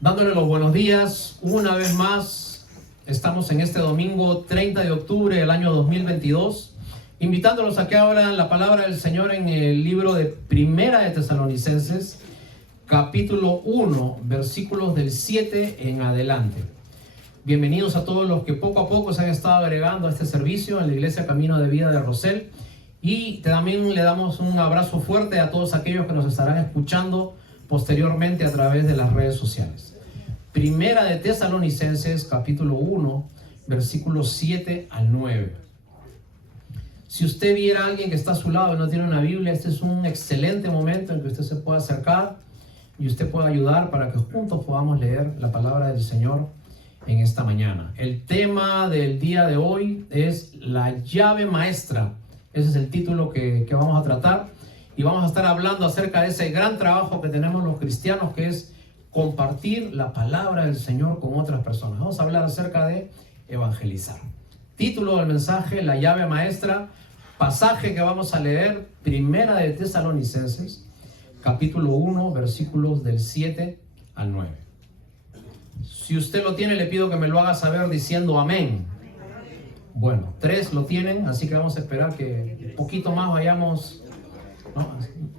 Dándole los buenos días una vez más. Estamos en este domingo 30 de octubre del año 2022, invitándolos a que abran la palabra del Señor en el libro de Primera de Tesalonicenses, capítulo 1, versículos del 7 en adelante. Bienvenidos a todos los que poco a poco se han estado agregando a este servicio en la Iglesia Camino de Vida de Rosell, y también le damos un abrazo fuerte a todos aquellos que nos estarán escuchando posteriormente a través de las redes sociales. Primera de Tesalonicenses, capítulo 1, versículos 7 al 9. Si usted viera a alguien que está a su lado y no tiene una Biblia, este es un excelente momento en que usted se pueda acercar y usted pueda ayudar para que juntos podamos leer la palabra del Señor en esta mañana. El tema del día de hoy es la llave maestra. Ese es el título que vamos a tratar, y vamos a estar hablando acerca de ese gran trabajo que tenemos los cristianos, que es compartir la palabra del Señor con otras personas. Vamos a hablar acerca de evangelizar. Título del mensaje: la llave maestra. Pasaje que vamos a leer: Primera de Tesalonicenses, capítulo 1, versículos del 7 al 9. Si usted lo tiene, le pido que me lo haga saber diciendo amén. Bueno, 3 lo tienen, así que vamos a esperar que un poquito más vayamos.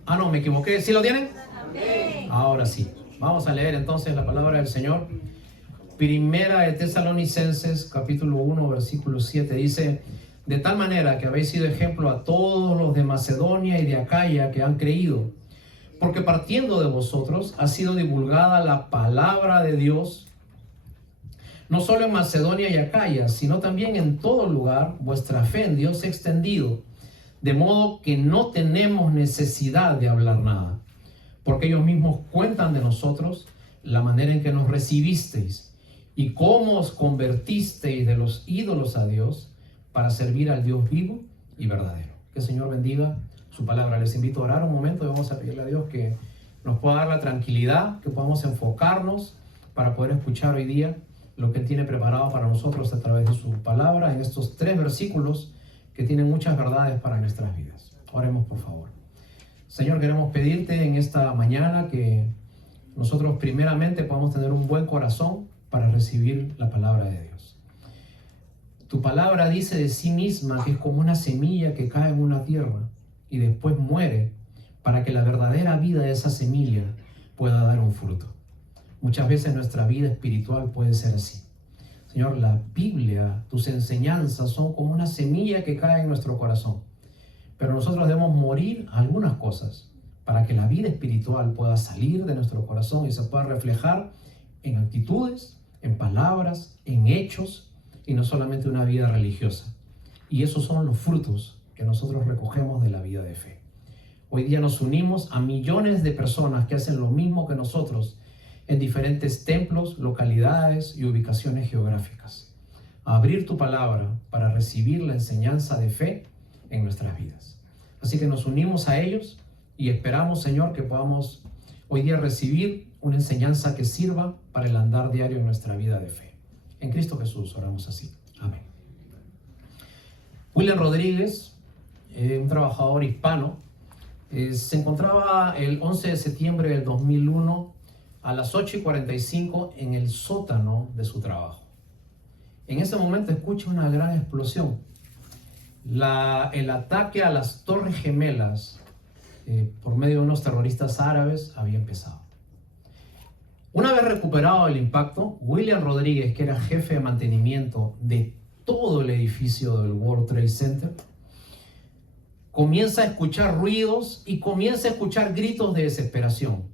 No, me equivoqué. ¿Sí lo tienen? Amén. Ahora sí. Vamos a leer entonces la palabra del Señor. Primera de Tesalonicenses, capítulo 1, versículo 7, dice: de tal manera que habéis sido ejemplo a todos los de Macedonia y de Acaya que han creído, porque partiendo de vosotros ha sido divulgada la palabra de Dios, no solo en Macedonia y Acaya, sino también en todo lugar. Vuestra fe en Dios se ha extendido, de modo que no tenemos necesidad de hablar nada, porque ellos mismos cuentan de nosotros la manera en que nos recibisteis y cómo os convertisteis de los ídolos a Dios para servir al Dios vivo y verdadero. Que el Señor bendiga su palabra. Les invito a orar un momento y vamos a pedirle a Dios que nos pueda dar la tranquilidad, que podamos enfocarnos para poder escuchar hoy día lo que Él tiene preparado para nosotros a través de su palabra en estos 3 versículos que tienen muchas verdades para nuestras vidas. Oremos, por favor. Señor, queremos pedirte en esta mañana que nosotros primeramente podamos tener un buen corazón para recibir la palabra de Dios. Tu palabra dice de sí misma que es como una semilla que cae en una tierra y después muere para que la verdadera vida de esa semilla pueda dar un fruto. Muchas veces nuestra vida espiritual puede ser así. Señor, la Biblia, tus enseñanzas son como una semilla que cae en nuestro corazón. Pero nosotros debemos morir a algunas cosas para que la vida espiritual pueda salir de nuestro corazón y se pueda reflejar en actitudes, en palabras, en hechos, y no solamente una vida religiosa. Y esos son los frutos que nosotros recogemos de la vida de fe. Hoy día nos unimos a millones de personas que hacen lo mismo que nosotros en diferentes templos, localidades y ubicaciones geográficas, a abrir tu palabra para recibir la enseñanza de fe en nuestras vidas. Así que nos unimos a ellos y esperamos, Señor, que podamos hoy día recibir una enseñanza que sirva para el andar diario en nuestra vida de fe. En Cristo Jesús oramos así. Amén. William Rodríguez, un trabajador hispano, se encontraba el 11 de septiembre del 2001 a las 8:45 en el sótano de su trabajo. En ese momento escucha una gran explosión. El ataque a las Torres Gemelas por medio de unos terroristas árabes había empezado. Una vez recuperado el impacto, William Rodríguez, que era jefe de mantenimiento de todo el edificio del World Trade Center, comienza a escuchar ruidos y comienza a escuchar gritos de desesperación.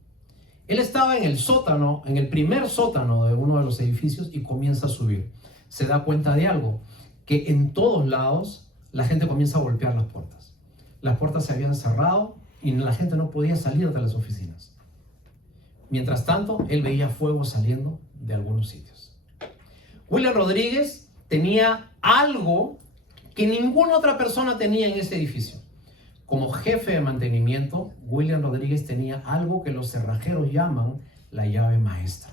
Él estaba en el sótano, en el primer sótano de uno de los edificios, y comienza a subir. Se da cuenta de algo, que en todos lados la gente comienza a golpear las puertas. Las puertas se habían cerrado y la gente no podía salir de las oficinas. Mientras tanto, él veía fuego saliendo de algunos sitios. William Rodríguez tenía algo que ninguna otra persona tenía en ese edificio. Como jefe de mantenimiento, William Rodríguez tenía algo que los cerrajeros llaman la llave maestra.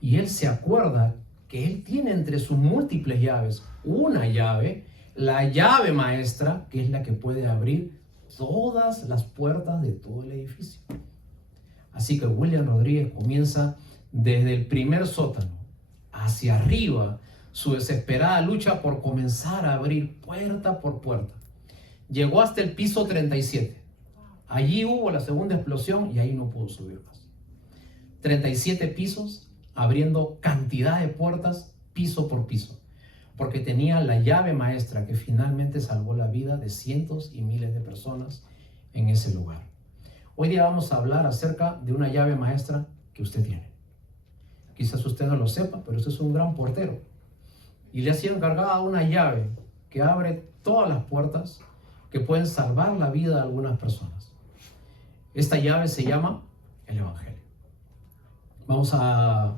Y él se acuerda que él tiene entre sus múltiples llaves una llave, la llave maestra, que es la que puede abrir todas las puertas de todo el edificio. Así que William Rodríguez comienza desde el primer sótano hacia arriba, su desesperada lucha por comenzar a abrir puerta por puerta. Llegó hasta el piso 37. Allí hubo la segunda explosión y ahí no pudo subir más. 37 pisos, abriendo cantidad de puertas, piso por piso, porque tenía la llave maestra que finalmente salvó la vida de cientos y miles de personas en ese lugar. Hoy día vamos a hablar acerca de una llave maestra que usted tiene. Quizás usted no lo sepa, pero usted es un gran portero y le ha sido encargada una llave que abre todas las puertas que pueden salvar la vida de algunas personas. Esta llave se llama el Evangelio. Vamos a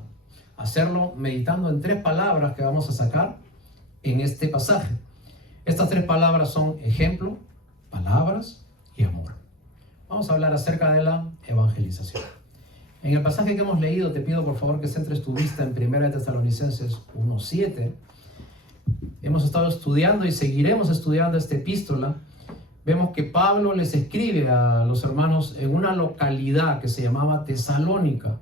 hacerlo meditando en 3 palabras que vamos a sacar en este pasaje. Estas 3 palabras son ejemplo, palabras y amor. Vamos a hablar acerca de la evangelización. En el pasaje que hemos leído, te pido por favor que centres tu vista en 1 Tesalonicenses 1:7. Hemos estado estudiando y seguiremos estudiando esta epístola. Vemos que Pablo les escribe a los hermanos en una localidad que se llamaba Tesalónica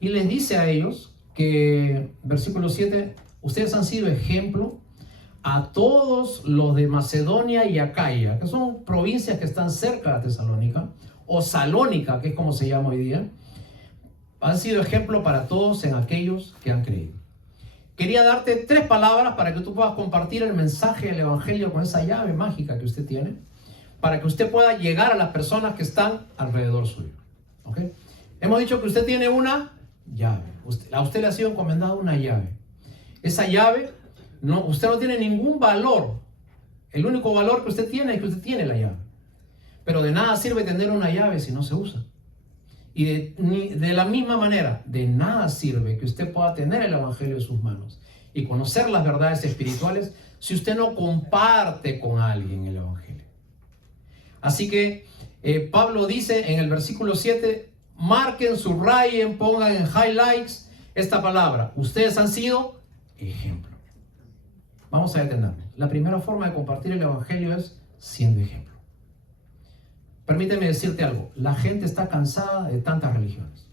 y les dice a ellos que, versículo 7, ustedes han sido ejemplo a todos los de Macedonia y Acaya, que son provincias que están cerca de Tesalónica, o Salónica, que es como se llama hoy día. Han sido ejemplo para todos en aquellos que han creído. Quería darte 3 palabras para que tú puedas compartir el mensaje del Evangelio con esa llave mágica que usted tiene, para que usted pueda llegar a las personas que están alrededor suyo. ¿Ok? Hemos dicho que usted tiene una llave. A usted le ha sido encomendada una llave. Esa llave, usted no tiene ningún valor. El único valor que usted tiene es que usted tiene la llave. Pero de nada sirve tener una llave si no se usa. Y de la misma manera, de nada sirve que usted pueda tener el Evangelio en sus manos y conocer las verdades espirituales si usted no comparte con alguien el Evangelio. Así que Pablo dice en el versículo 7, marquen, subrayen, pongan en highlights esta palabra. Ustedes han sido ejemplo. Vamos a detenernos. La primera forma de compartir el Evangelio es siendo ejemplo. Permíteme decirte algo, la gente está cansada de tantas religiones.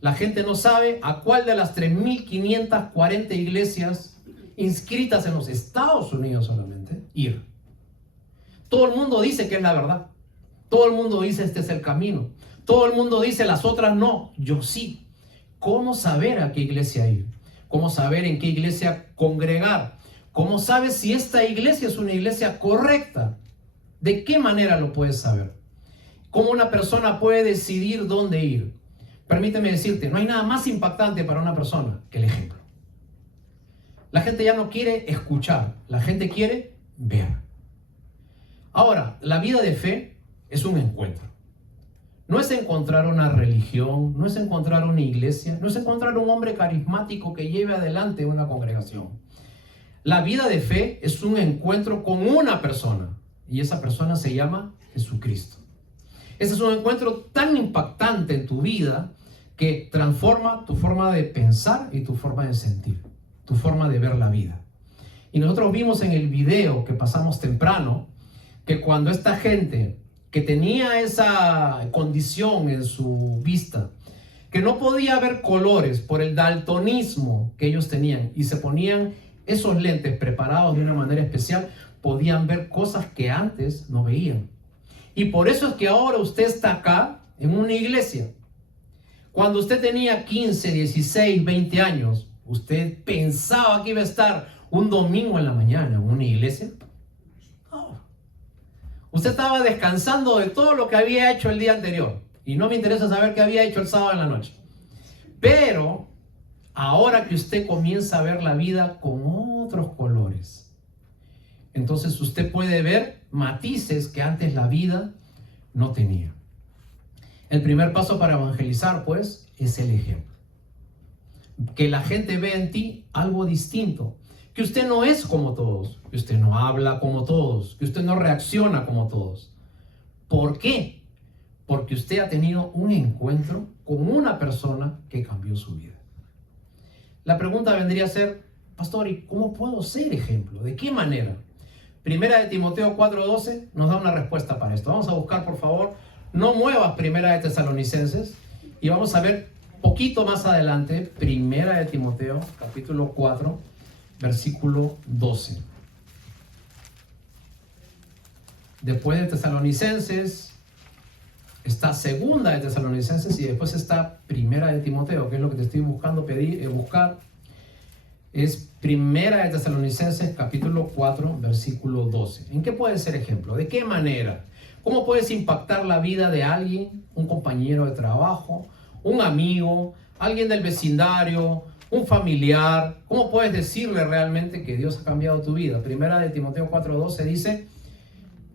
La gente no sabe a cuál de las 3.540 iglesias inscritas en los Estados Unidos solamente ir. Todo el mundo dice que es la verdad. Todo el mundo dice este es el camino. Todo el mundo dice las otras no, yo sí. ¿Cómo saber a qué iglesia ir? ¿Cómo saber en qué iglesia congregar? ¿Cómo sabes si esta iglesia es una iglesia correcta? ¿De qué manera lo puedes saber? ¿Cómo una persona puede decidir dónde ir? Permíteme decirte, no hay nada más impactante para una persona que el ejemplo. La gente ya no quiere escuchar, la gente quiere ver. Ahora, la vida de fe es un encuentro. No es encontrar una religión, no es encontrar una iglesia, no es encontrar un hombre carismático que lleve adelante una congregación. La vida de fe es un encuentro con una persona y esa persona se llama Jesucristo. Ese es un encuentro tan impactante en tu vida que transforma tu forma de pensar y tu forma de sentir, tu forma de ver la vida. Y nosotros vimos en el video que pasamos temprano que cuando esta gente que tenía esa condición en su vista, que no podía ver colores por el daltonismo que ellos tenían y se ponían esos lentes preparados de una manera especial, podían ver cosas que antes no veían. Y por eso es que ahora usted está acá en una iglesia. Cuando usted tenía 15, 16, 20 años, ¿usted pensaba que iba a estar un domingo en la mañana en una iglesia? No. Usted estaba descansando de todo lo que había hecho el día anterior. Y no me interesa saber qué había hecho el sábado en la noche. Pero ahora que usted comienza a ver la vida con otros colores, entonces usted puede ver matices que antes la vida no tenía. El primer paso para evangelizar, pues, es el ejemplo. Que la gente vea en ti algo distinto. Que usted no es como todos. Que usted no habla como todos. Que usted no reacciona como todos. ¿Por qué? Porque usted ha tenido un encuentro con una persona que cambió su vida. La pregunta vendría a ser, pastor, ¿y cómo puedo ser ejemplo? ¿De qué manera? Primera de Timoteo 4:12 nos da una respuesta para esto. Vamos a buscar, por favor, no muevas Primera de Tesalonicenses y vamos a ver Poquito más adelante, Primera de Timoteo, capítulo 4, versículo 12. Después de Tesalonicenses, está Segunda de Tesalonicenses y después está Primera de Timoteo, que es lo que te estoy buscando buscar. Es Primera de Tesalonicenses, capítulo 4, versículo 12. ¿En qué puede ser ejemplo? ¿De qué manera? ¿Cómo puedes impactar la vida de alguien, un compañero de trabajo, un amigo, alguien del vecindario, un familiar? ¿Cómo puedes decirle realmente que Dios ha cambiado tu vida? Primera de Timoteo 4:12 dice: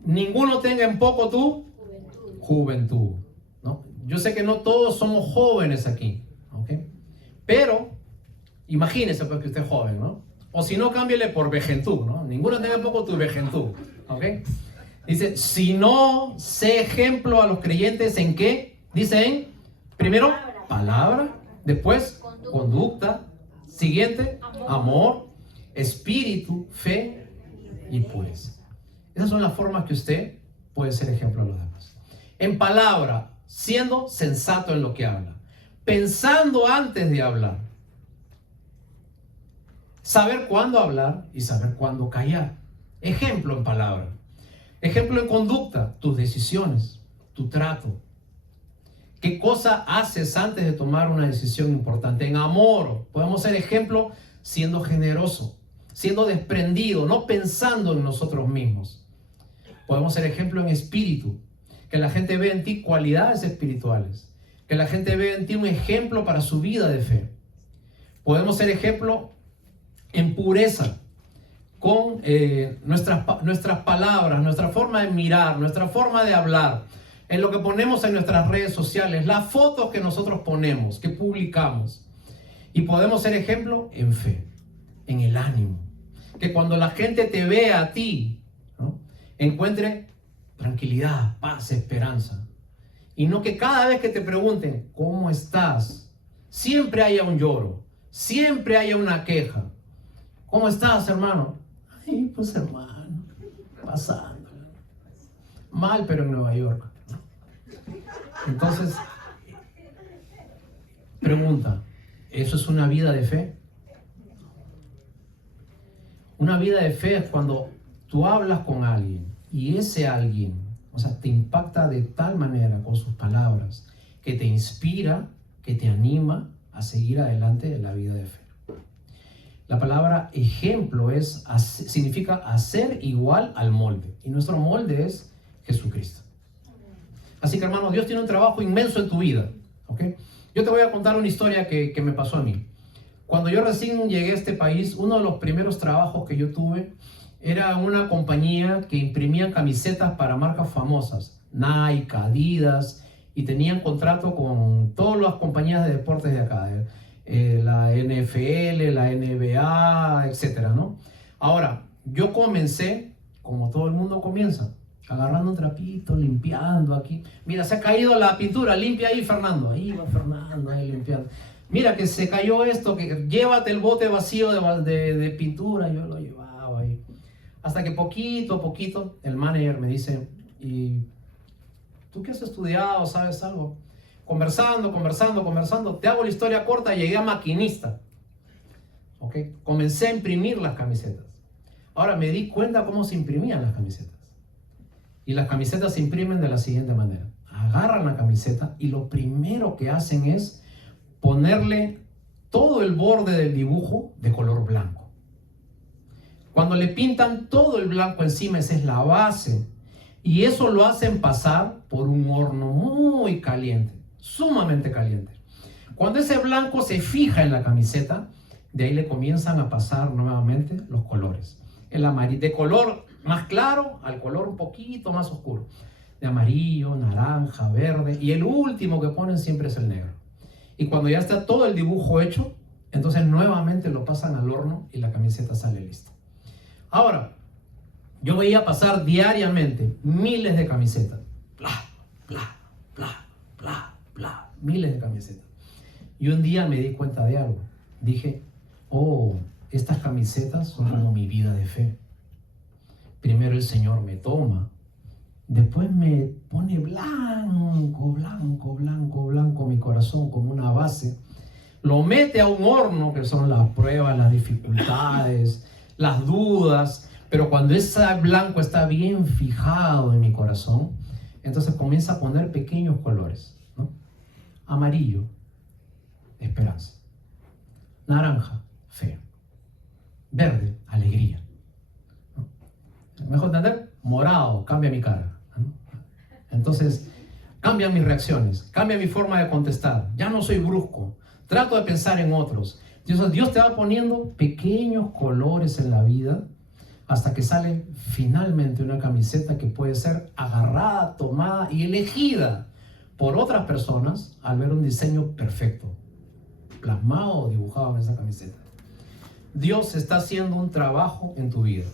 ninguno tenga en poco tu juventud, ¿no? Yo sé que no todos somos jóvenes aquí, ¿ok? Pero imagínese pues que usted es joven, ¿no? O si no, cámbiale por vejentud, ¿no? Ninguno tenga en poco tu vejentud, ¿ok? Dice, si no, sé ejemplo a los creyentes en qué. Dice en, primero, palabra, después, conducta, siguiente, amor, espíritu, fe y pureza. Esas son las formas que usted puede ser ejemplo a los demás. En palabra, siendo sensato en lo que habla, pensando antes de hablar, saber cuándo hablar y saber cuándo callar. Ejemplo en palabra. Ejemplo en conducta, tus decisiones, tu trato. ¿Qué cosa haces antes de tomar una decisión importante? En amor, podemos ser ejemplo siendo generoso, siendo desprendido, no pensando en nosotros mismos. Podemos ser ejemplo en espíritu, que la gente ve en ti cualidades espirituales, que la gente ve en ti un ejemplo para su vida de fe. Podemos ser ejemplo en pureza, con nuestras palabras, nuestra forma de mirar, nuestra forma de hablar, en lo que ponemos en nuestras redes sociales, las fotos que nosotros ponemos, que publicamos. Y podemos ser ejemplo en fe, en el ánimo, que cuando la gente te vea a ti, ¿no?, encuentre tranquilidad, paz, esperanza. Y no que cada vez que te pregunten, ¿cómo estás?, siempre haya un lloro, siempre haya una queja. ¿Cómo estás, hermano? Ay, pues hermano, pasando. Mal, pero en Nueva York. Entonces, pregunta, ¿eso es una vida de fe? Una vida de fe es cuando tú hablas con alguien y ese alguien, o sea, te impacta de tal manera con sus palabras que te inspira, que te anima a seguir adelante en la vida de fe. La palabra ejemplo significa hacer igual al molde. Y nuestro molde es Jesucristo. Así que, hermano, Dios tiene un trabajo inmenso en tu vida, ¿ok? Yo te voy a contar una historia que me pasó a mí. Cuando yo recién llegué a este país, uno de los primeros trabajos que yo tuve era una compañía que imprimía camisetas para marcas famosas, Nike, Adidas, y tenían contrato con todas las compañías de deportes de acá, la NFL, la NBA, etcétera, ¿no? Ahora, yo comencé, como todo el mundo comienza, agarrando un trapito, limpiando aquí. Mira, se ha caído la pintura, limpia ahí, Fernando. Ahí va Fernando, ahí limpiando. Mira que se cayó esto, que llévate el bote vacío de pintura. Yo lo llevaba ahí. Hasta que poquito a poquito el manager me dice, ¿y tú qué has estudiado? ¿Sabes algo? Conversando, te hago la historia corta, llegué a maquinista. ¿Ok? Comencé a imprimir las camisetas. Ahora me di cuenta cómo se imprimían las camisetas. Y las camisetas se imprimen de la siguiente manera. Agarran la camiseta y lo primero que hacen es ponerle todo el borde del dibujo de color blanco. Cuando le pintan todo el blanco encima, esa es la base. Y eso lo hacen pasar por un horno muy caliente, sumamente caliente. Cuando ese blanco se fija en la camiseta, de ahí le comienzan a pasar nuevamente los colores. El amarillo, de color más claro al color un poquito más oscuro. De amarillo, naranja, verde. Y el último que ponen siempre es el negro. Y cuando ya está todo el dibujo hecho, entonces nuevamente lo pasan al horno y la camiseta sale lista. Ahora, yo veía pasar diariamente miles de camisetas. Bla, bla, bla, bla, bla. Miles de camisetas. Y un día me di cuenta de algo. Dije, oh, estas camisetas son como mi vida de fe. Primero el Señor me toma, Después me pone blanco, blanco, blanco, blanco mi corazón como una base. Lo mete a un horno, que son las pruebas, las dificultades, las dudas. Pero cuando ese blanco está bien fijado en mi corazón, entonces comienza a poner pequeños colores, ¿no? Amarillo, esperanza. Naranja, fe. Verde, alegría, ¿no? ¿Mejor entender? Morado, cambia mi cara, ¿no? Entonces, cambian mis reacciones, cambia mi forma de contestar. Ya no soy brusco, trato de pensar en otros. Entonces, Dios te va poniendo pequeños colores en la vida hasta que sale finalmente una camiseta que puede ser agarrada, tomada y elegida por otras personas al ver un diseño perfecto, plasmado o dibujado en esa camiseta. Dios está haciendo un trabajo en tu vida,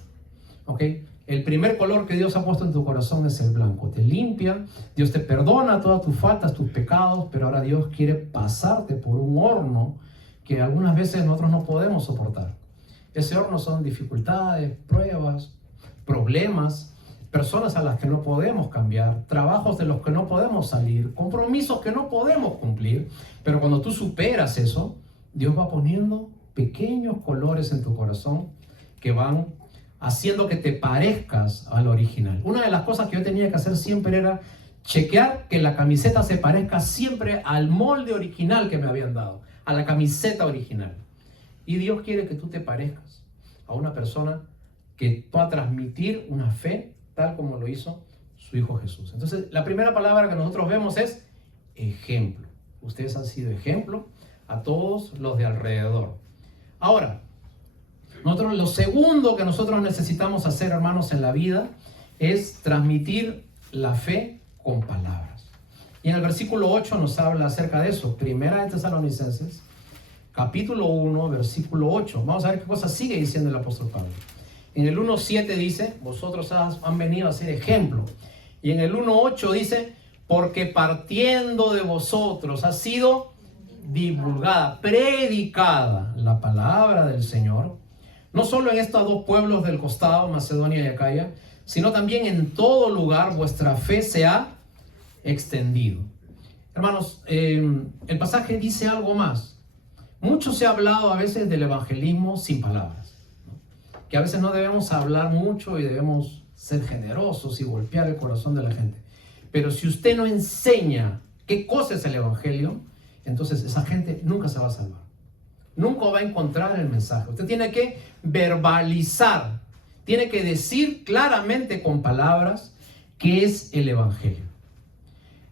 ¿ok? El primer color que Dios ha puesto en tu corazón es el blanco. Te limpia, Dios te perdona todas tus faltas, tus pecados, pero ahora Dios quiere pasarte por un horno que algunas veces nosotros no podemos soportar. Ese horno son dificultades, pruebas, problemas, personas a las que no podemos cambiar, trabajos de los que no podemos salir, compromisos que no podemos cumplir. Pero cuando tú superas eso, Dios va poniendo pequeños colores en tu corazón que van haciendo que te parezcas al original. Una de las cosas que yo tenía que hacer siempre era chequear que la camiseta se parezca siempre al molde original que me habían dado, a la camiseta original. Y Dios quiere que tú te parezcas a una persona que pueda transmitir una fe tal como lo hizo su Hijo Jesús. Entonces, la primera palabra que nosotros vemos es ejemplo. Ustedes han sido ejemplo a todos los de alrededor. Ahora, lo segundo que nosotros necesitamos hacer, hermanos, en la vida es transmitir la fe con palabras. Y en el versículo 8 nos habla acerca de eso. Primera de Tesalonicenses, capítulo 1, versículo 8. Vamos a ver qué cosa sigue diciendo el apóstol Pablo. En el 1.7 dice, vosotros han venido a ser ejemplo. Y en el 1.8 dice, porque partiendo de vosotros ha sido divulgada, predicada la palabra del Señor, no solo en estos dos pueblos del costado, Macedonia y Acaya, sino también en todo lugar vuestra fe se ha extendido. Hermanos, el pasaje dice algo más. Mucho se ha hablado a veces del evangelismo sin palabras, ¿no? Que a veces no debemos hablar mucho y debemos ser generosos y golpear el corazón de la gente. Pero si usted no enseña qué cosa es el evangelio, entonces esa gente nunca se va a salvar. Nunca va a encontrar el mensaje. Usted tiene que verbalizar, tiene que decir claramente con palabras qué es el evangelio.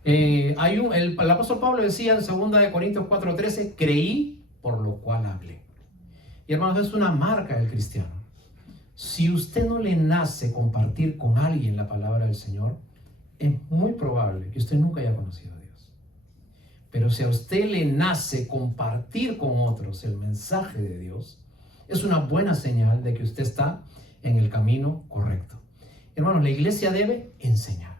El apóstol Pablo decía en 2 Corintios 4:13, creí, por lo cual hablé. Y hermanos, es una marca del cristiano. Si usted no le nace compartir con alguien la palabra del Señor, es muy probable que usted nunca haya conocido a Dios. Pero si a usted le nace compartir con otros el mensaje de Dios, es una buena señal de que usted está en el camino correcto. Hermanos, la iglesia debe enseñar.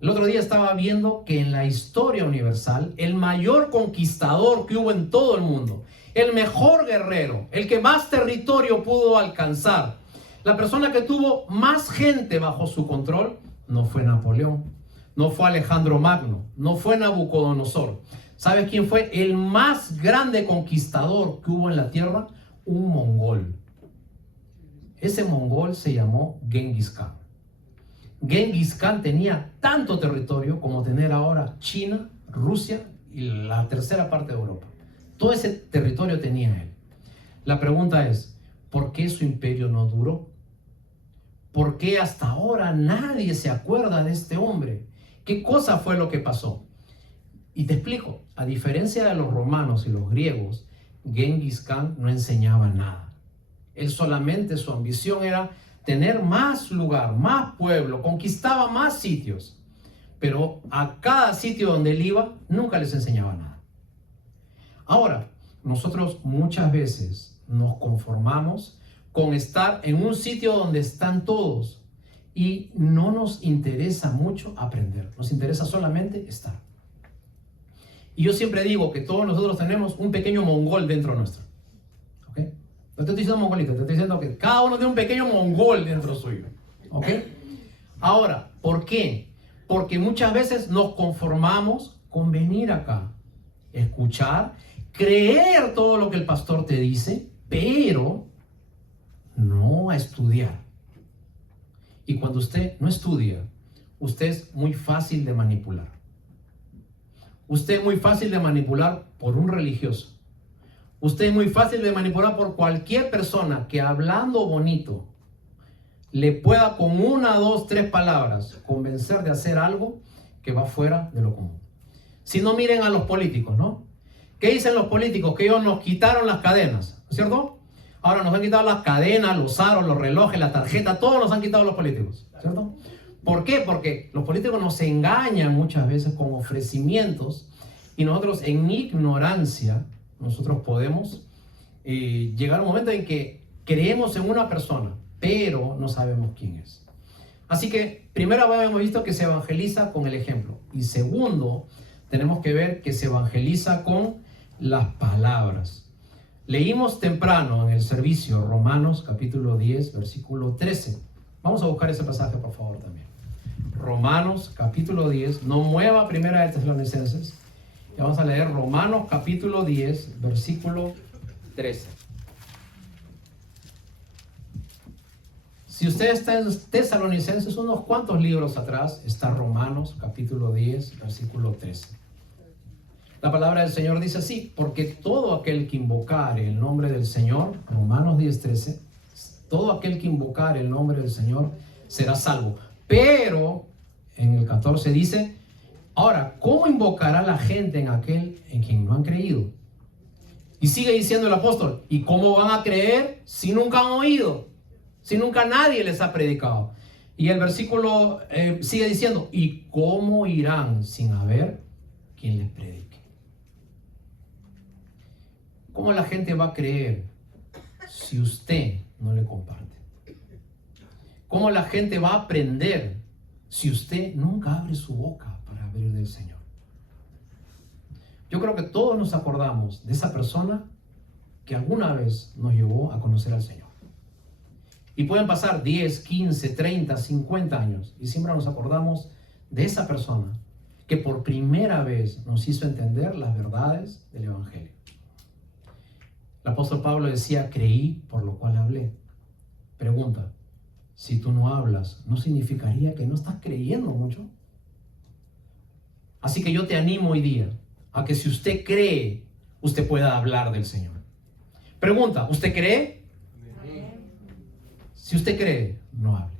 El otro día estaba viendo que en la historia universal, el mayor conquistador que hubo en todo el mundo, el mejor guerrero, el que más territorio pudo alcanzar, la persona que tuvo más gente bajo su control, no fue Napoleón, no fue Alejandro Magno, no fue Nabucodonosor. ¿Sabes quién fue el más grande conquistador que hubo en la tierra? Un mongol. Ese mongol se llamó Genghis Khan. Genghis Khan tenía tanto territorio como tener ahora China, Rusia y la tercera parte de Europa. Todo ese territorio tenía él. La pregunta es, ¿por qué su imperio no duró? ¿Por qué hasta ahora nadie se acuerda de este hombre? ¿Qué cosa fue lo que pasó? Y te explico, a diferencia de los romanos y los griegos, Genghis Khan no enseñaba nada. Él solamente, su ambición era tener más lugar, más pueblo, conquistaba más sitios. Pero a cada sitio donde él iba, nunca les enseñaba nada. Ahora, nosotros muchas veces nos conformamos con estar en un sitio donde están todos y no nos interesa mucho aprender, nos interesa solamente estar. Y yo siempre digo que todos nosotros tenemos un pequeño mongol dentro nuestro, ¿ok? No te estoy diciendo mongolito, te estoy diciendo que cada uno tiene un pequeño mongol dentro suyo, ¿ok? Ahora, ¿por qué? Porque muchas veces nos conformamos con venir acá, escuchar, creer todo lo que el pastor te dice, pero no a estudiar. Y cuando usted no estudia, usted es muy fácil de manipular. Usted es muy fácil de manipular por un religioso. Usted es muy fácil de manipular por cualquier persona que hablando bonito le pueda con 1, 2, 3 palabras convencer de hacer algo que va fuera de lo común. Si no, miren a los políticos, ¿no? ¿Qué dicen los políticos? Que ellos nos quitaron las cadenas, ¿cierto? Ahora nos han quitado las cadenas, los aros, los relojes, la tarjeta, todos nos han quitado los políticos, ¿cierto? ¿Por qué? Porque los políticos nos engañan muchas veces con ofrecimientos y nosotros en ignorancia, nosotros podemos llegar a un momento en que creemos en una persona, pero no sabemos quién es. Así que primero habíamos visto que se evangeliza con el ejemplo y segundo, tenemos que ver que se evangeliza con las palabras. Leímos temprano en el servicio Romanos capítulo 10, versículo 13. Vamos a buscar ese pasaje por favor también. Romanos capítulo 10, no mueva Primera de Tesalonicenses. Y vamos a leer Romanos capítulo 10, versículo 13. Si usted está en Tesalonicenses, unos cuantos libros atrás, está Romanos capítulo 10, versículo 13. La palabra del Señor dice así: porque todo aquel que invocare el nombre del Señor, Romanos 10, 13, todo aquel que invocare el nombre del Señor será salvo. Pero en el 14 dice: ahora, ¿cómo invocará la gente en aquel en quien no han creído? Y sigue diciendo el apóstol: ¿y cómo van a creer si nunca han oído? Si nunca nadie les ha predicado. Y el versículo sigue diciendo: ¿y cómo irán sin haber quien les predique? ¿Cómo la gente va a creer si usted no le comparte? ¿Cómo la gente va a aprender si usted nunca abre su boca para hablar del Señor? Yo creo que todos nos acordamos de esa persona que alguna vez nos llevó a conocer al Señor. Y pueden pasar 10, 15, 30, 50 años y siempre nos acordamos de esa persona que por primera vez nos hizo entender las verdades del Evangelio. El apóstol Pablo decía: creí, por lo cual hablé. Pregunta: si tú no hablas, ¿no significaría que no estás creyendo mucho? Así que yo te animo hoy día a que si usted cree, usted pueda hablar del Señor. Pregunta: ¿usted cree? Si usted cree, no hable.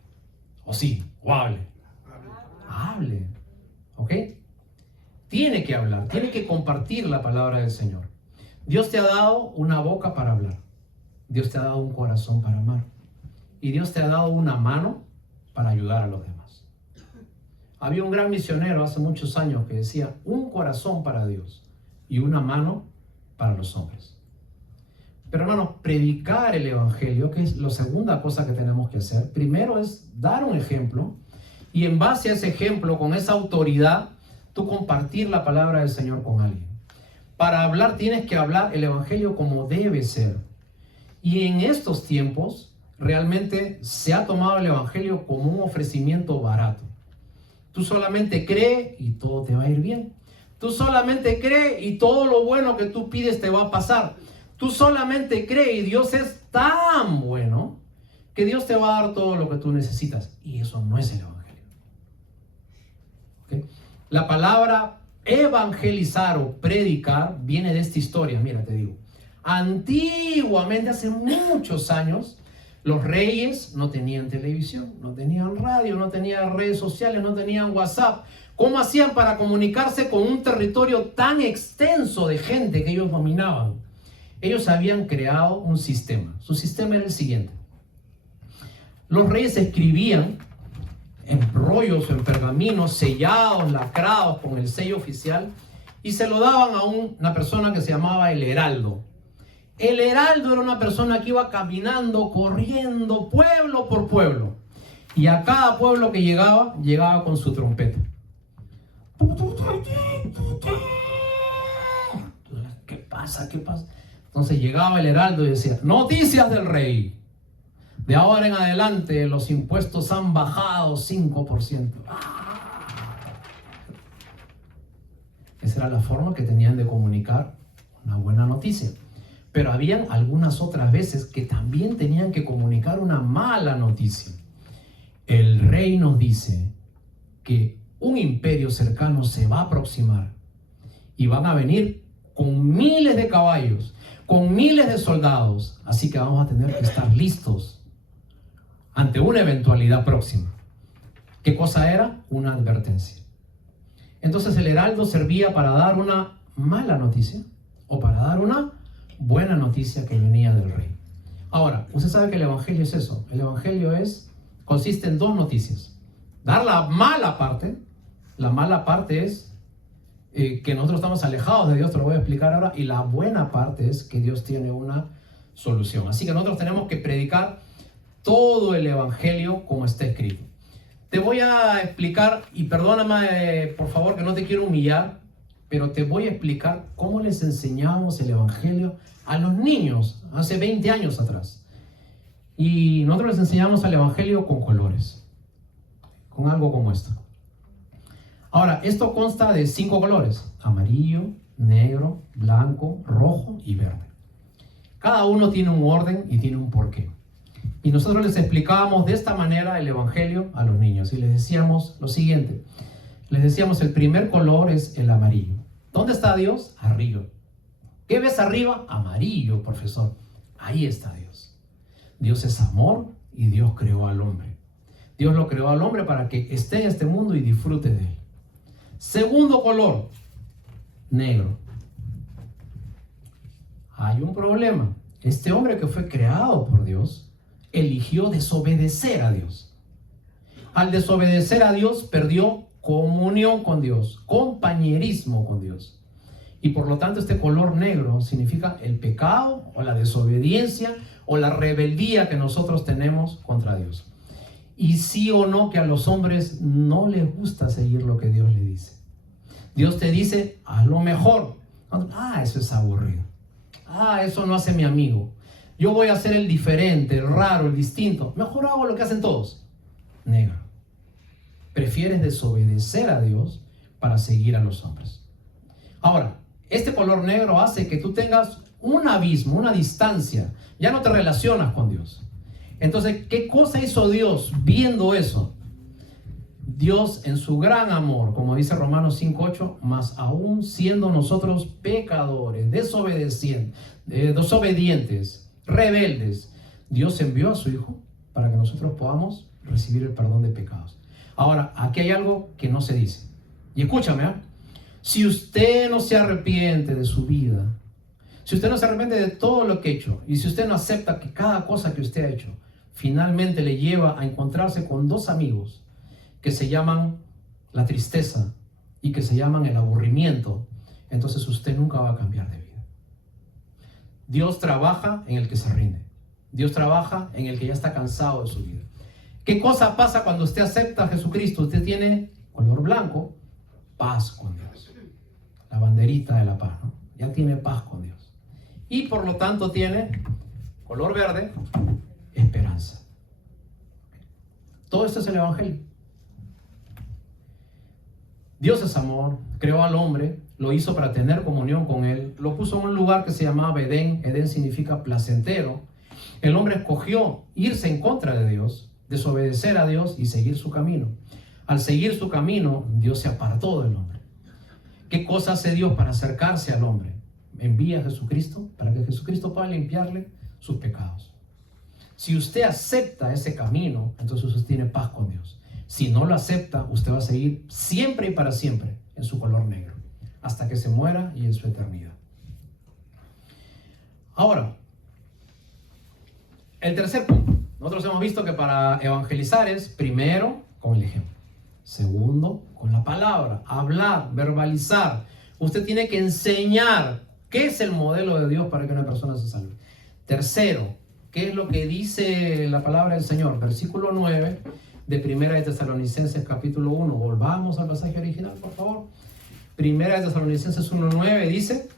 O sí, o hable. Hable. ¿Ok? Tiene que hablar, tiene que compartir la palabra del Señor. Dios te ha dado una boca para hablar. Dios te ha dado un corazón para amar. Y Dios te ha dado una mano para ayudar a los demás. Había un gran misionero hace muchos años que decía: un corazón para Dios y una mano para los hombres. Pero hermanos, predicar el Evangelio, que es la segunda cosa que tenemos que hacer, primero es dar un ejemplo y en base a ese ejemplo, con esa autoridad, tú compartir la palabra del Señor con alguien. Para hablar tienes que hablar el Evangelio como debe ser. Y en estos tiempos realmente se ha tomado el Evangelio como un ofrecimiento barato. Tú solamente cree y todo te va a ir bien. Tú solamente cree y todo lo bueno que tú pides te va a pasar. Tú solamente cree y Dios es tan bueno que Dios te va a dar todo lo que tú necesitas. Y eso no es el Evangelio. ¿Okay? La palabra evangelizar o predicar viene de esta historia. Mira, te digo. Antiguamente, hace muchos años, los reyes no tenían televisión, no tenían radio, no tenían redes sociales, no tenían WhatsApp. ¿Cómo hacían para comunicarse con un territorio tan extenso de gente que ellos dominaban? Ellos habían creado un sistema. Su sistema era el siguiente. Los reyes escribían en rollos o en pergaminos sellados, lacrados con el sello oficial y se lo daban a una persona que se llamaba el heraldo. El heraldo era una persona que iba caminando, corriendo, pueblo por pueblo. Y a cada pueblo que llegaba, llegaba con su trompeta. ¿Qué pasa? ¿Qué pasa? Entonces llegaba el heraldo y decía: noticias del rey. De ahora en adelante los impuestos han bajado 5%. Esa era la forma que tenían de comunicar una buena noticia. Pero habían algunas otras veces que también tenían que comunicar una mala noticia. El rey nos dice que un imperio cercano se va a aproximar y van a venir con miles de caballos, con miles de soldados. Así que vamos a tener que estar listos ante una eventualidad próxima. ¿Qué cosa era? Una advertencia. Entonces el heraldo servía para dar una mala noticia o para dar una buena noticia que venía del rey. Ahora, usted sabe que el evangelio es eso. El evangelio consiste en dos noticias. Dar la mala parte. La mala parte es que nosotros estamos alejados de Dios, te lo voy a explicar ahora. Y la buena parte es que Dios tiene una solución. Así que nosotros tenemos que predicar todo el evangelio como está escrito. Te voy a explicar, y perdóname por favor que no te quiero humillar, pero te voy a explicar cómo les enseñábamos el evangelio a los niños hace 20 años atrás. Y nosotros les enseñamos el evangelio con colores, con algo como esto. Ahora, esto consta de 5 colores: amarillo, negro, blanco, rojo y verde. Cada uno tiene un orden y tiene un porqué. Y nosotros les explicábamos de esta manera el evangelio a los niños y les decíamos lo siguiente. Les decíamos, el primer color es el amarillo. ¿Dónde está Dios? Arriba. ¿Qué ves arriba? Amarillo, profesor. Ahí está Dios. Dios es amor y Dios creó al hombre. Dios lo creó al hombre para que esté en este mundo y disfrute de él. Segundo color, negro. Hay un problema. Este hombre que fue creado por Dios eligió desobedecer a Dios. Al desobedecer a Dios perdió comunión con Dios, compañerismo con Dios. Y por lo tanto este color negro significa el pecado o la desobediencia o la rebeldía que nosotros tenemos contra Dios. Y sí o no que a los hombres no les gusta seguir lo que Dios le dice. Dios te dice, haz lo mejor. Eso es aburrido. Eso no hace mi amigo. Yo voy a hacer el diferente, el raro, el distinto. Mejor hago lo que hacen todos. Negro. Prefieres desobedecer a Dios para seguir a los hombres. Ahora, este color negro hace que tú tengas un abismo, una distancia. Ya no te relacionas con Dios. Entonces, ¿qué cosa hizo Dios viendo eso? Dios en su gran amor, como dice Romanos 5:8, más aún siendo nosotros pecadores, desobedientes, rebeldes, Dios envió a su Hijo para que nosotros podamos recibir el perdón de pecados. Ahora, aquí hay algo que no se dice. Y escúchame, si usted no se arrepiente de su vida, si usted no se arrepiente de todo lo que ha hecho, y si usted no acepta que cada cosa que usted ha hecho finalmente le lleva a encontrarse con dos amigos que se llaman la tristeza y que se llaman el aburrimiento, entonces usted nunca va a cambiar de vida. Dios trabaja en el que se rinde. Dios trabaja en el que ya está cansado de su vida. ¿Qué cosa pasa cuando usted acepta a Jesucristo? Usted tiene color blanco, paz con Dios. La banderita de la paz, ¿no? Ya tiene paz con Dios. Y por lo tanto tiene color verde, esperanza. Todo esto es el evangelio. Dios es amor, creó al hombre, lo hizo para tener comunión con él, lo puso en un lugar que se llamaba Edén. Edén significa placentero. El hombre escogió irse en contra de Dios, desobedecer a Dios y seguir su camino. Al seguir su camino, Dios se apartó del hombre. ¿Qué cosa hace Dios para acercarse al hombre? Envía a Jesucristo para que Jesucristo pueda limpiarle sus pecados. Si usted acepta ese camino, entonces usted tiene paz con Dios. Si no lo acepta, usted va a seguir siempre y para siempre en su color negro, hasta que se muera y en su eternidad. Ahora, el tercer punto. Nosotros hemos visto que para evangelizar es primero con el ejemplo. Segundo, con la palabra, hablar, verbalizar. Usted tiene que enseñar qué es el modelo de Dios para que una persona se salve. Tercero, ¿qué es lo que dice la palabra del Señor? Versículo 9 de Primera de Tesalonicenses capítulo 1. Volvamos al pasaje original, por favor. Primera de Tesalonicenses 1:9 dice: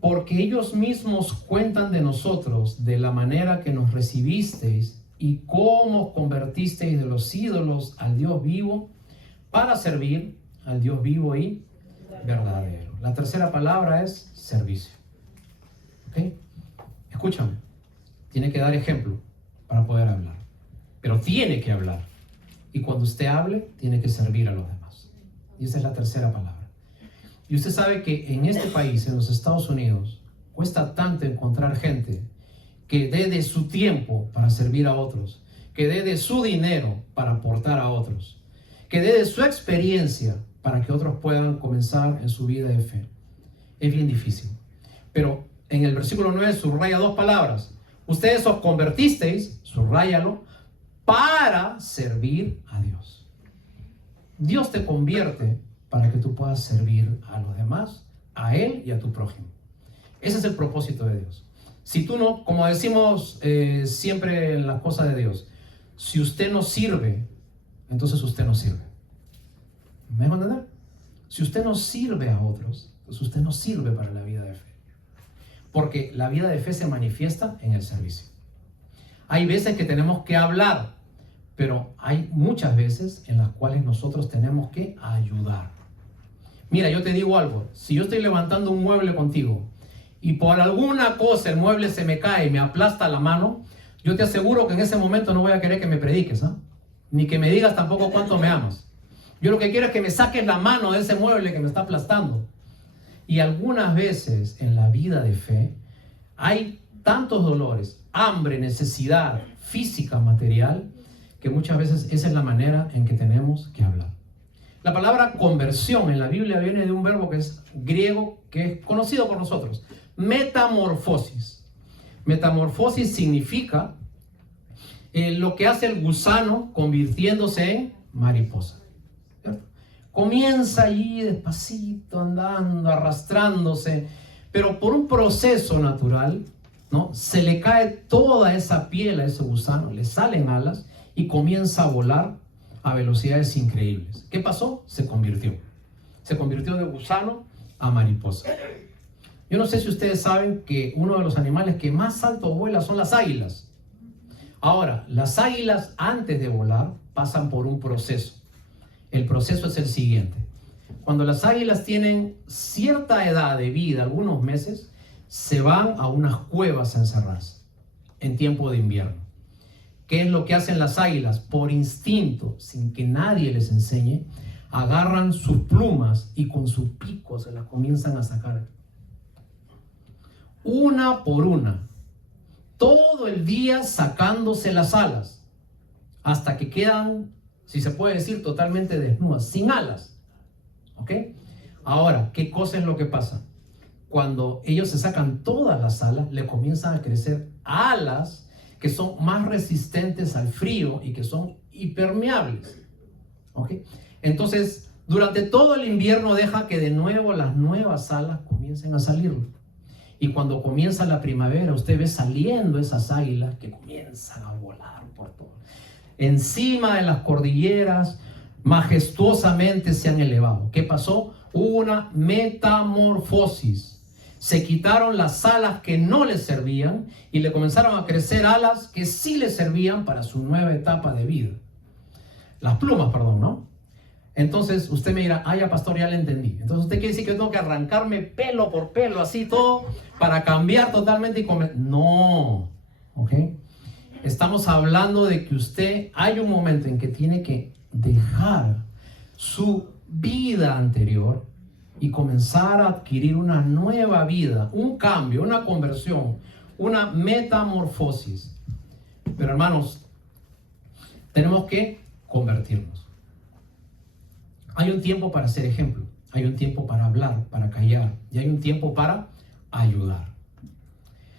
porque ellos mismos cuentan de nosotros, de la manera que nos recibisteis y cómo convertisteis de los ídolos al Dios vivo para servir al Dios vivo y verdadero. La tercera palabra es servicio. ¿Ok? Escúchame, tiene que dar ejemplo para poder hablar, pero tiene que hablar. Y cuando usted hable, tiene que servir a los demás. Y esa es la tercera palabra. Y usted sabe que en este país, en los Estados Unidos, cuesta tanto encontrar gente que dé de su tiempo para servir a otros, que dé de su dinero para aportar a otros, que dé de su experiencia para que otros puedan comenzar en su vida de fe. Es bien difícil. Pero en el versículo 9 subraya dos palabras. Ustedes os convertisteis, subráyalo, para servir a Dios. Dios te convierte para que tú puedas servir a los demás, a Él y a tu prójimo. Ese es el propósito de Dios. Si tú no, como decimos siempre en las cosas de Dios, si usted no sirve, entonces usted no sirve. ¿Me dejo entender? Si usted no sirve a otros, pues usted no sirve para la vida de fe. Porque la vida de fe se manifiesta en el servicio. Hay veces que tenemos que hablar, pero hay muchas veces en las cuales nosotros tenemos que ayudar. Mira, yo te digo algo. Si yo estoy levantando un mueble contigo y por alguna cosa el mueble se me cae y me aplasta la mano, yo te aseguro que en ese momento no voy a querer que me prediques, ¿eh? Ni que me digas tampoco cuánto me amas. Yo lo que quiero es que me saques la mano de ese mueble que me está aplastando. Y algunas veces en la vida de fe hay tantos dolores, hambre, necesidad física, material, que muchas veces esa es la manera en que tenemos que hablar. La palabra conversión en la Biblia viene de un verbo que es griego, que es conocido por nosotros, metamorfosis. Metamorfosis significa lo que hace el gusano convirtiéndose en mariposa. ¿Cierto? Comienza allí despacito, andando, arrastrándose, pero por un proceso natural, ¿no? Se le cae toda esa piel a ese gusano, le salen alas y comienza a volar a velocidades increíbles. ¿Qué pasó? Se convirtió. Se convirtió de gusano a mariposa. Yo no sé si ustedes saben que uno de los animales que más alto vuela son las águilas. Ahora, las águilas antes de volar pasan por un proceso. El proceso es el siguiente. Cuando las águilas tienen cierta edad de vida, algunos meses, se van a unas cuevas a encerrarse en tiempo de invierno. ¿Qué es lo que hacen las águilas? Por instinto, sin que nadie les enseñe, agarran sus plumas y con su pico se las comienzan a sacar. Una por una. Todo el día sacándose las alas. Hasta que quedan, si se puede decir, totalmente desnudas, sin alas. ¿Ok? Ahora, ¿qué cosa es lo que pasa? Cuando ellos se sacan todas las alas, le comienzan a crecer alas que son más resistentes al frío y que son impermeables. ¿Ok? Entonces, durante todo el invierno deja que de nuevo las nuevas alas comiencen a salir. Y cuando comienza la primavera, usted ve saliendo esas águilas que comienzan a volar por todo. Encima de las cordilleras, majestuosamente se han elevado. ¿Qué pasó? Hubo una metamorfosis. Se quitaron las alas que no les servían y le comenzaron a crecer alas que sí les servían para su nueva etapa de vida. Las plumas, perdón, ¿no? Entonces usted me dirá, ya pastor, ya le entendí. Entonces usted quiere decir que yo tengo que arrancarme pelo por pelo, así todo, para cambiar totalmente y comer. No, ¿ok? Estamos hablando de que usted, hay un momento en que tiene que dejar su vida anterior y comenzar a adquirir una nueva vida, un cambio, una conversión, una metamorfosis. Pero hermanos, tenemos que convertirnos. Hay un tiempo para ser ejemplo, hay un tiempo para hablar, para callar, y hay un tiempo para ayudar.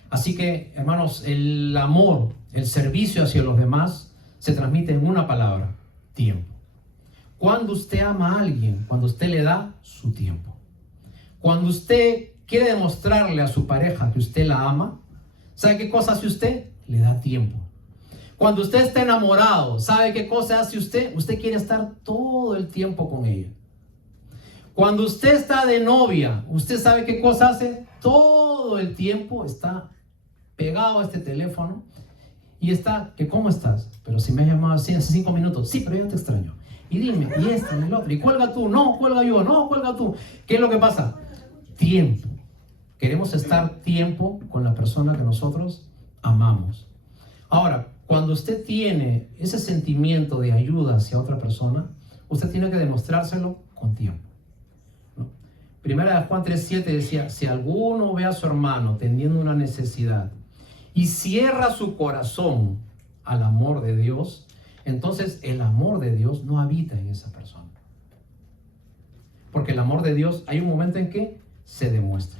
Así que, hermanos, el amor, el servicio hacia los demás se transmite en una palabra: tiempo. Cuando usted ama a alguien, cuando usted le da su tiempo. Cuando usted quiere demostrarle a su pareja que usted la ama, ¿sabe qué cosa hace usted? Le da tiempo. Cuando usted está enamorado, ¿sabe qué cosa hace usted? Usted quiere estar todo el tiempo con ella. Cuando usted está de novia, ¿usted sabe qué cosa hace? Todo todo el tiempo está pegado a este teléfono y está, que ¿cómo estás? Pero si me has llamado así hace 5 minutos, sí, pero yo te extraño. Y dime, y esto, y el otro, y cuelga tú, no, cuelga yo, no, cuelga tú. ¿Qué es lo que pasa? Tiempo. Queremos estar tiempo con la persona que nosotros amamos. Ahora, cuando usted tiene ese sentimiento de ayuda hacia otra persona, usted tiene que demostrárselo con tiempo, ¿no? Primera de Juan 3:7 decía, si alguno ve a su hermano teniendo una necesidad y cierra su corazón al amor de Dios, entonces el amor de Dios no habita en esa persona. Porque el amor de Dios hay un momento en que se demuestra.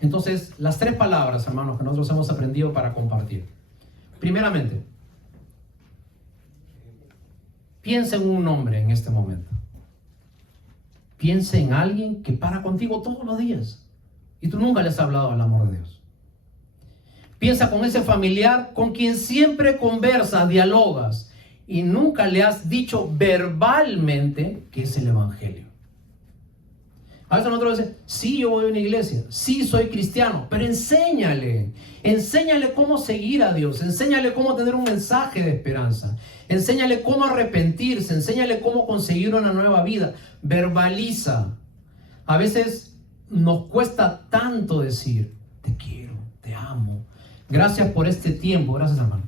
Entonces, las 3 palabras, hermanos, que nosotros hemos aprendido para compartir. Primeramente, piensa en un hombre en este momento. Piensa en alguien que para contigo todos los días y tú nunca le has hablado del amor de Dios. Piensa con ese familiar con quien siempre conversas, dialogas y nunca le has dicho verbalmente que es el evangelio. A veces nosotros decimos, sí, yo voy a una iglesia, sí, soy cristiano, pero enséñale cómo seguir a Dios, enséñale cómo tener un mensaje de esperanza, enséñale cómo arrepentirse, enséñale cómo conseguir una nueva vida, verbaliza. A veces nos cuesta tanto decir, te quiero, te amo, gracias por este tiempo, gracias hermano,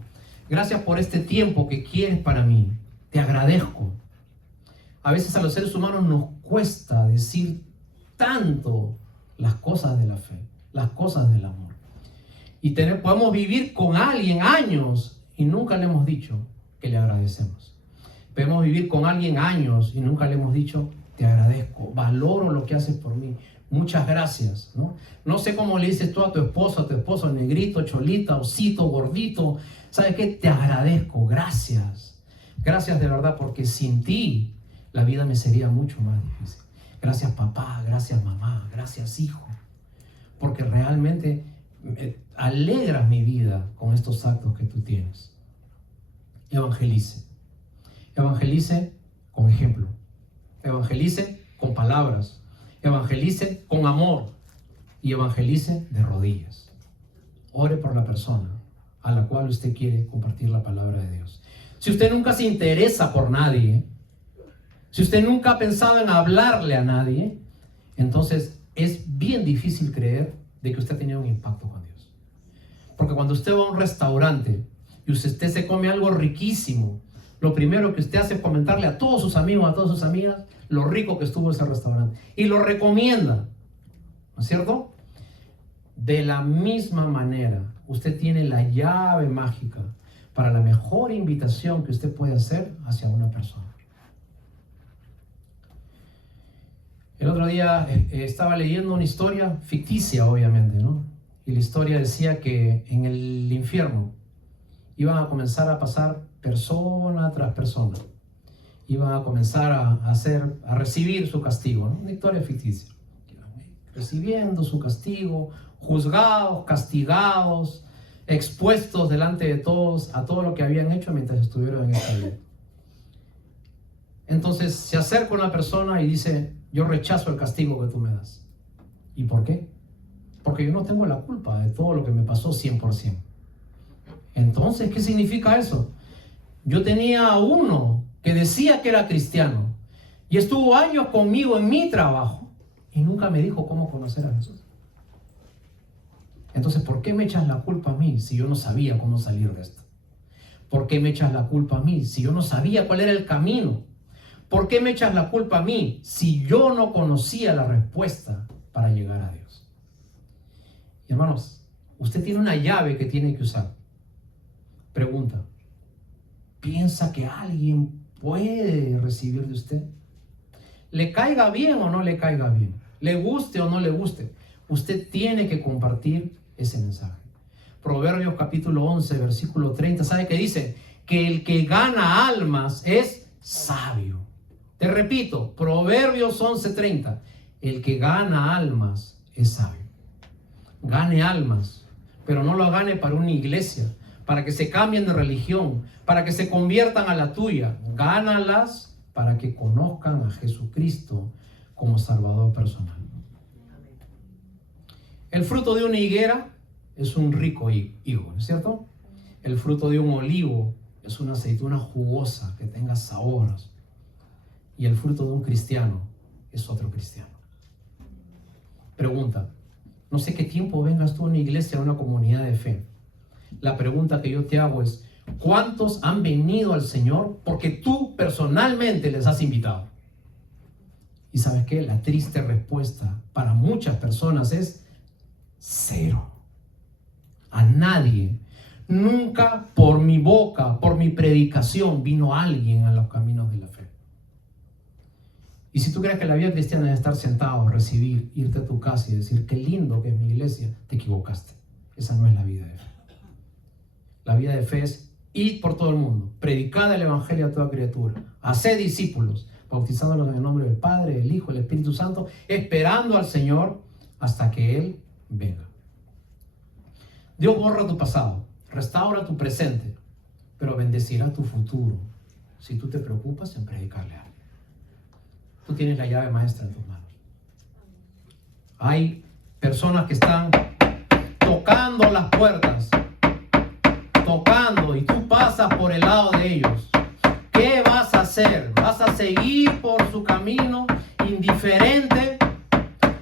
gracias por este tiempo que quieres para mí, te agradezco. A veces a los seres humanos nos cuesta decir tanto las cosas de la fe, las cosas del amor. Y podemos vivir con alguien años y nunca le hemos dicho que le agradecemos. Podemos vivir con alguien años y nunca le hemos dicho, te agradezco, valoro lo que haces por mí, muchas gracias, ¿no? No sé cómo le dices tú a tu esposo, negrito, cholita, osito, gordito. ¿Sabes qué? Te agradezco, gracias. Gracias de verdad, porque sin ti la vida me sería mucho más difícil. Gracias papá, gracias mamá, gracias hijo, porque realmente alegras mi vida con estos actos que tú tienes. Evangelice con ejemplo, evangelice con palabras, evangelice con amor y evangelice de rodillas. Ore por la persona a la cual usted quiere compartir la palabra de Dios. Si usted nunca se interesa por nadie, si usted nunca ha pensado en hablarle a nadie, entonces es bien difícil creer de que usted ha tenido un impacto con Dios. Porque cuando usted va a un restaurante y usted se come algo riquísimo, lo primero que usted hace es comentarle a todos sus amigos, a todas sus amigas, lo rico que estuvo ese restaurante. Y lo recomienda, ¿no es cierto? De la misma manera, usted tiene la llave mágica para la mejor invitación que usted puede hacer hacia una persona. El otro día estaba leyendo una historia ficticia, obviamente, ¿no? Y la historia decía que en el infierno iban a comenzar a pasar persona tras persona. Iban a comenzar a recibir su castigo, ¿no? Una historia ficticia. Recibiendo su castigo, juzgados, castigados, expuestos delante de todos a todo lo que habían hecho mientras estuvieron en esta vida. Entonces se acerca una persona y dice, yo rechazo el castigo que tú me das. ¿Y por qué? Porque yo no tengo la culpa de todo lo que me pasó 100%. Entonces, ¿qué significa eso? Yo tenía a uno que decía que era cristiano y estuvo años conmigo en mi trabajo y nunca me dijo cómo conocer a Jesús. Entonces, ¿por qué me echas la culpa a mí si yo no sabía cómo salir de esto? ¿Por qué me echas la culpa a mí si yo no sabía cuál era el camino? ¿Por qué me echas la culpa a mí si yo no conocía la respuesta para llegar a Dios? Y hermanos, usted tiene una llave que tiene que usar. Pregunta, ¿piensa que alguien puede recibir de usted? ¿Le caiga bien o no le caiga bien? ¿Le guste o no le guste? Usted tiene que compartir ese mensaje. Proverbios capítulo 11, versículo 30, ¿sabe qué dice? Que el que gana almas es sabio. Te repito, Proverbios 11:30, el que gana almas es sabio. Gane almas, pero no lo gane para una iglesia, para que se cambien de religión, para que se conviertan a la tuya. Gánalas para que conozcan a Jesucristo como Salvador personal. El fruto de una higuera es un rico higo, ¿no es cierto? El fruto de un olivo es una aceituna jugosa que tenga sabores. Y el fruto de un cristiano es otro cristiano. Pregunta, no sé qué tiempo vengas tú a una iglesia, a una comunidad de fe. La pregunta que yo te hago es, ¿cuántos han venido al Señor porque tú personalmente les has invitado? Y ¿sabes qué? La triste respuesta para muchas personas es cero. A nadie. Nunca por mi boca, por mi predicación, vino alguien a los caminos de la fe. Y si tú crees que la vida cristiana es estar sentado, recibir, irte a tu casa y decir, qué lindo que es mi iglesia, te equivocaste. Esa no es la vida de fe. La vida de fe es ir por todo el mundo, predicar el evangelio a toda criatura, hacer discípulos, bautizándolos en el nombre del Padre, del Hijo, del Espíritu Santo, esperando al Señor hasta que Él venga. Dios borra tu pasado, restaura tu presente, pero bendecirá tu futuro si tú te preocupas en predicarle a alguien. Tú tienes la llave maestra en tus manos. Hay personas que están tocando las puertas, tocando, y tú pasas por el lado de ellos. ¿Qué vas a hacer? ¿Vas a seguir por su camino indiferente?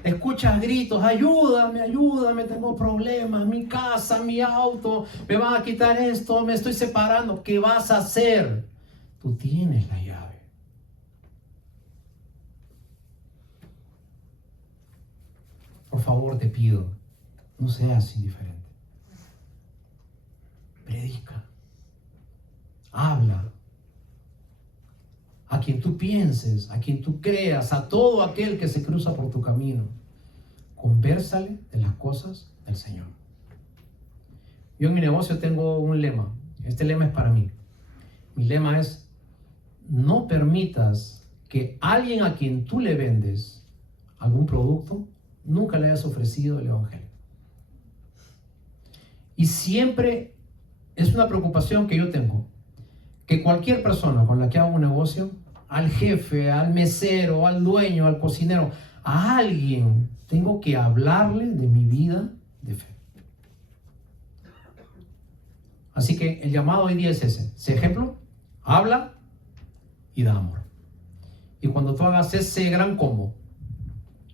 Escuchas gritos, ayúdame, ayúdame, tengo problemas, mi casa, mi auto, me van a quitar esto, me estoy separando. ¿Qué vas a hacer? Tú tienes la llave. Por favor, te pido, no seas indiferente. Predica, habla. A quien tú pienses, a quien tú creas, a todo aquel que se cruza por tu camino, convérsale de las cosas del Señor. Yo en mi negocio tengo un lema. Este lema es para mí. Mi lema es: no permitas que alguien a quien tú le vendes algún producto nunca le hayas ofrecido el evangelio. Y siempre es una preocupación que yo tengo, que cualquier persona con la que hago un negocio, al jefe, al mesero, al dueño, al cocinero, a alguien, tengo que hablarle de mi vida de fe. Así que el llamado hoy día es ese. Sé ejemplo, habla y da amor. Y cuando tú hagas ese gran combo,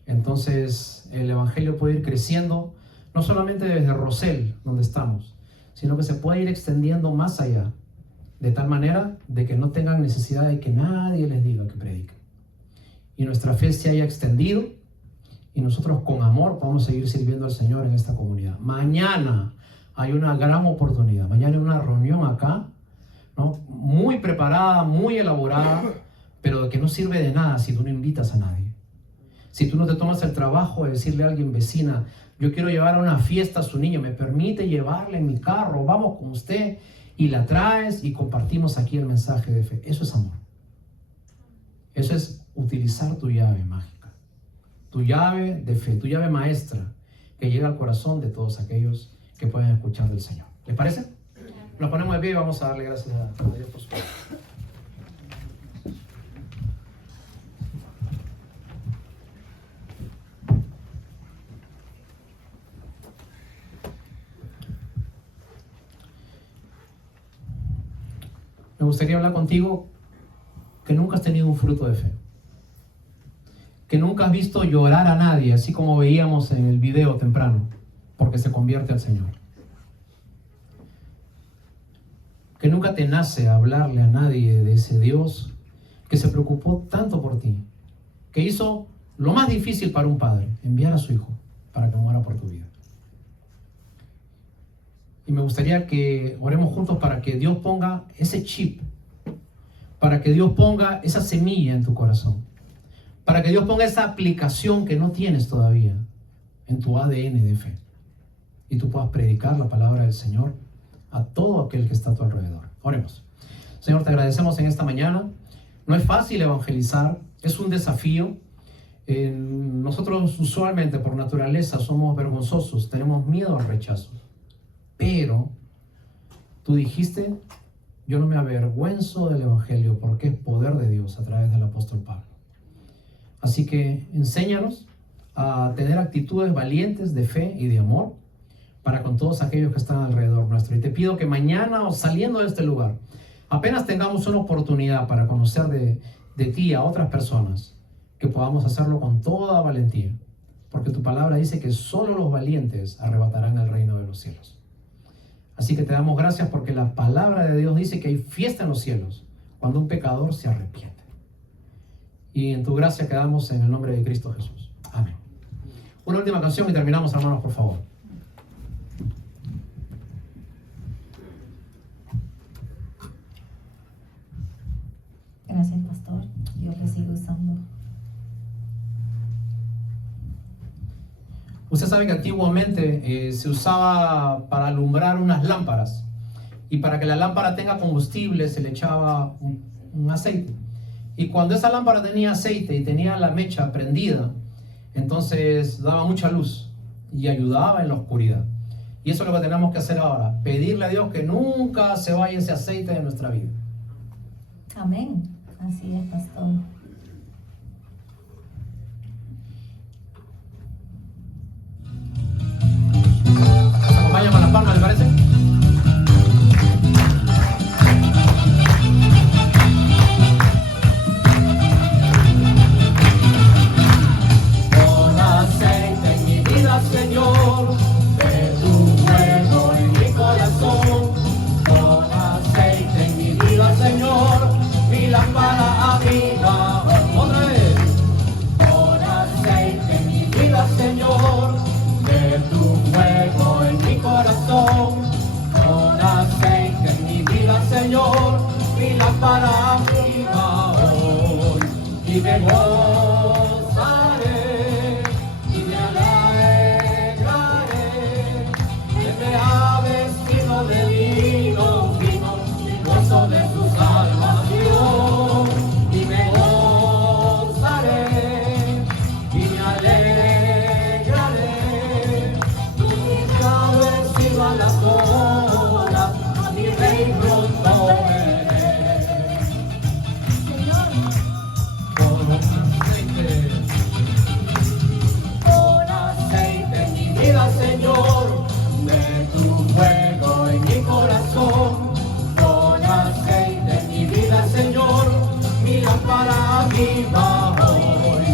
entonces el evangelio puede ir creciendo, no solamente desde Rosell, donde estamos, sino que se puede ir extendiendo más allá, de tal manera de que no tengan necesidad de que nadie les diga que prediquen. Y nuestra fe se haya extendido y nosotros con amor podamos seguir sirviendo al Señor en esta comunidad. Mañana hay una gran oportunidad. Mañana hay una reunión acá, ¿no? Muy preparada, muy elaborada, pero de que no sirve de nada si tú no invitas a nadie. Si tú no te tomas el trabajo de decirle a alguien, vecina, yo quiero llevar a una fiesta a su niño, ¿me permite llevarle en mi carro? Vamos con usted. Y la traes y compartimos aquí el mensaje de fe. Eso es amor. Eso es utilizar tu llave mágica, tu llave de fe, tu llave maestra, que llega al corazón de todos aquellos que pueden escuchar del Señor. ¿Les parece? Nos ponemos de pie y vamos a darle gracias a Dios por su palabra. Me gustaría hablar contigo que nunca has tenido un fruto de fe, que nunca has visto llorar a nadie, así como veíamos en el video temprano, porque se convierte al Señor, que nunca te nace hablarle a nadie de ese Dios que se preocupó tanto por ti, que hizo lo más difícil para un padre, enviar a su hijo para que muera por tu vida. Y me gustaría que oremos juntos para que Dios ponga ese chip, para que Dios ponga esa semilla en tu corazón, para que Dios ponga esa aplicación que no tienes todavía en tu ADN de fe, y tú puedas predicar la palabra del Señor a todo aquel que está a tu alrededor. Oremos. Señor, te agradecemos en esta mañana. No es fácil evangelizar, es un desafío. Nosotros usualmente por naturaleza somos vergonzosos, tenemos miedo al rechazo. Pero tú dijiste, yo no me avergüenzo del evangelio porque es poder de Dios a través del apóstol Pablo. Así que enséñanos a tener actitudes valientes de fe y de amor para con todos aquellos que están alrededor nuestro. Y te pido que mañana o saliendo de este lugar, apenas tengamos una oportunidad para conocer de ti a otras personas, que podamos hacerlo con toda valentía, porque tu palabra dice que solo los valientes arrebatarán el reino de los cielos. Así que te damos gracias porque la palabra de Dios dice que hay fiesta en los cielos cuando un pecador se arrepiente. Y en tu gracia quedamos en el nombre de Cristo Jesús. Amén. Una última canción y terminamos, hermanos, por favor. Gracias, pastor. Dios le sigue usando. Usted sabe que antiguamente se usaba para alumbrar unas lámparas, y para que la lámpara tenga combustible se le echaba un aceite. Y cuando esa lámpara tenía aceite y tenía la mecha prendida, entonces daba mucha luz y ayudaba en la oscuridad. Y eso es lo que tenemos que hacer ahora, pedirle a Dios que nunca se vaya ese aceite de nuestra vida. Amén. Así es, pastor. Nos acompaña con las palmas, ¿le parece? Pon aceite en mi vida, Señor, de tu fuego en mi corazón. Pon aceite en mi vida, Señor, mi lámpara aviva. Otra vez. Pon aceite en mi vida, Señor, de tu fuego en mi corazón. Pon aceite en mi vida, Señor, mi lámpara aviva hoy. Y me gozaré y me alegraré. Él me ha vestido de lino fino, y gozo de su salvación. Y me gozaré y me alegraré. Tú me has vestido a las horas, a mi rey pronto veré. Señor, Pon aceite en mi vida, Señor, de tu fuego en mi corazón. Pon aceite en mi vida, Señor, mi lámpara aviva hoy.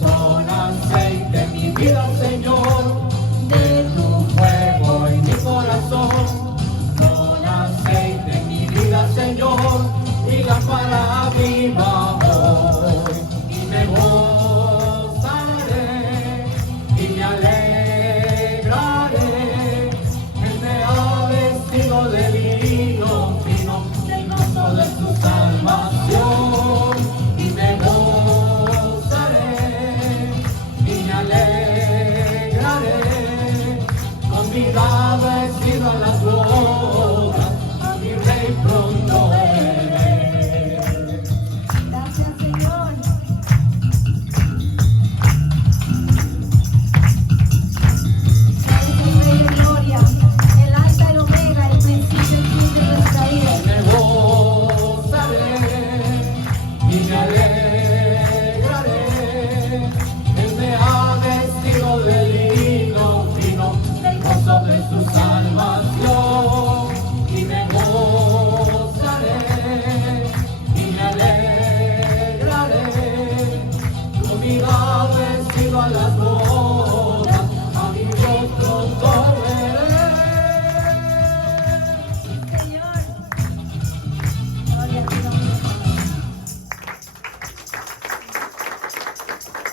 Pon aceite en mi vida, Señor, de tu fuego en mi corazón. Pon aceite en mi vida, Señor, mi lámpara aviva hoy. Y me gozaré y me alegraré. Él me ha vestido de lino fino, del gozo de su salvación. Y me gozaré y me alegraré. Convidado he sido a las bodas, a mi rey pronto veré. gracias, Señor. Eres el Rey de gloria, el alfa, el omega, el principio y fin de nuestra vida. Me gozaré y me alegraré. Él me ha vestido de lino fino, del gozo de su salvación. Y me gozaré y me alegraré. Convidado he sido a las bodas,